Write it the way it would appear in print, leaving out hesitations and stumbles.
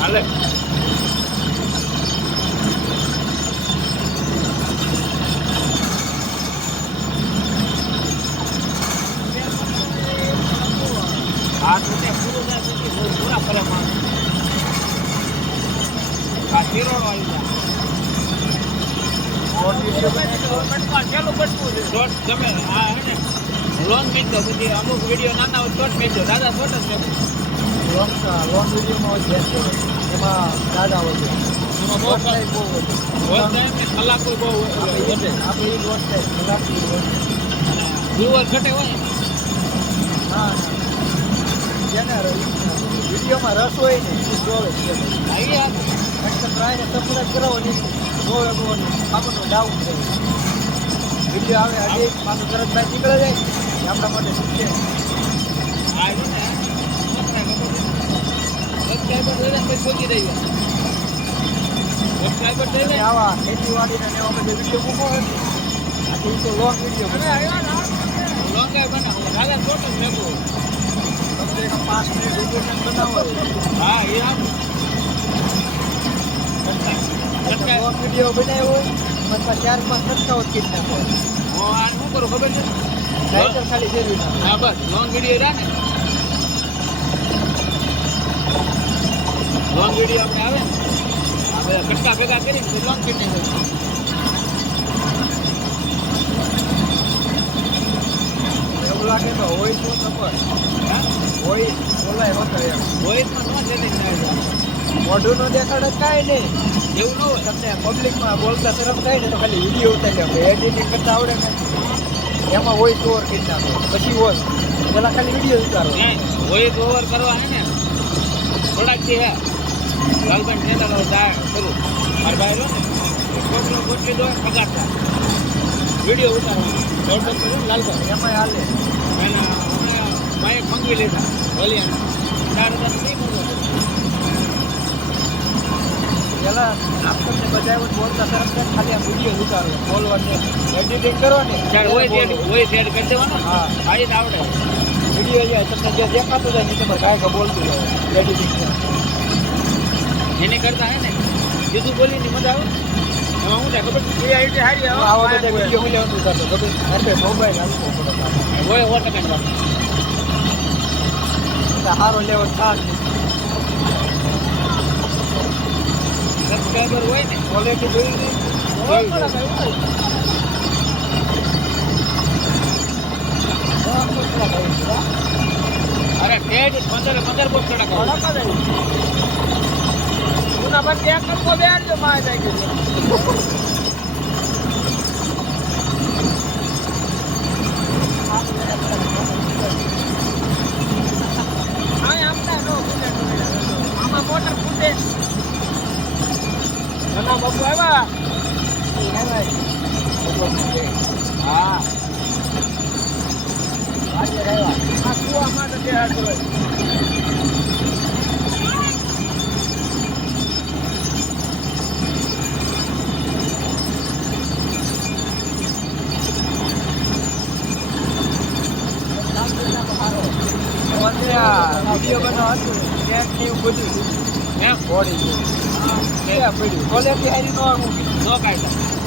હાલે આ તો પૂરો થાય પછી પૂરા કરે માણસ આ શેરોડો આવી જાય ગમે હા હે ને લોંગ મેચો પછી અમુક વિડીયો નાના હોય શોર્ટ મેચો દાદા શોર્ટ જ મેચો લોંગ વિડીયોમાં એમાં દાદા હોય છે એમાં બહુ ટાઈમ બહુ વધે કલાકો બહુ વધે આપણે એ વોચ થાય કલાક વ્યુઅર ઘટે હોય ના જેને વિડીયોમાં રસ હોય ને એ જોવે છે ટ્રાયને સબસ્ક્રાઈબ કરાવો ને જોવે આપણને ડાઉન થાય વિડીયો આવે આજે પાછું તરત બાય નીકળે જાય આપણા માટે શું છે આવા ખેતીવાડીને એવા બધા વિડીયો મૂકો આજે તો લોંગ વિડીયો લોંગ બનાવો દાદા ફોટો મેળવો કમસે કમ 5 મિનિટ વિડીયો બનાવો હા એ આમ લોંગ વિડીયો બનાવ્યો હોય પછી 4-5 સરખાઓ જ કરી નાખો હું આ શું કરું ખબર છે ટાઈટલ ખાલી ફેરવી નાખો હા બસ લોંગ વિડીયો રહ્યા ને લોંગ વિડીયો આપણે આવે ને આપણે કટકા ભેગા કરીને લોંગ કરી નાખીએ એવું લાગે તો હોય તો ખબર હોય બોલાય હોતો એમ વોઇસમાં ન સેટિંગ થાય મોઢું નો દેખાડે કાંઈ નહીં એવું ન હોય તમને પબ્લિકમાં બોલતા શરમ થાય ને તો ખાલી વિડીયો ઉતારી લો એડિટિંગ કરતા આવડે ને એમાં વોઇસ ઓવર કરી નાખો પછી વોઇસ પેલા ખાલી વિડીયો ઉતારો નહીં વોઇસ ઓવર કરવા હે ને થોડાક થી હે લાલબન ચેનલ જાય કરું મારા ભાઈ રહ્યો ને છોકરો ગોઠવી દો પગારતા વિડીયો ઉતારવાનો દોડ કરું લાલબન એમાં હાલે એના હમણાં માઇક મંગવી લીધા વલિયાના 4,000 નહીં મંગવા પેલા આપણને બધા બોલતા શરમ થાય ખાલી આ વિડીયો ઉતારો બોલવાની એડિટિંગ કરવાની ત્યારે વોઇસ એડ કરી દેવાનો હા આ જ આવડે વિડીયો જાય તમને જે દેખાતું જાય ને તમારે કાંઈ બોલતું જાય એડિટિંગ એની કરતા હે ને બીજું બોલીની મજા આવે એમાં શું થાય ખબર એ આઈટી હારી આવા બધા વિડીયો હું લેવાનું ઉતારતો ખબર એટલે મોબાઈલ હાલતો પડો હોય 100% વાત સારો લેવો ખાસ સબસ્ક્રાઈબર હોય ને ક્વોલિટી જોઈ ને અરે પેજ 15 બોક્સ ટકા ઉના પર ચેક કરવો બેર જો માય જાય કે આમાં મોટર ફૂટે નાના બાબુ આવ્યા હા આજે આવ્યા આ કુવા માટે તૈયાર કરો વિડીયો બનાવવા હતું ક્યાંક એવું બધું એમ બોડી ક્યાં પડ્યું ક્વોલિટી હારી ન મૂકી નો કાઢતા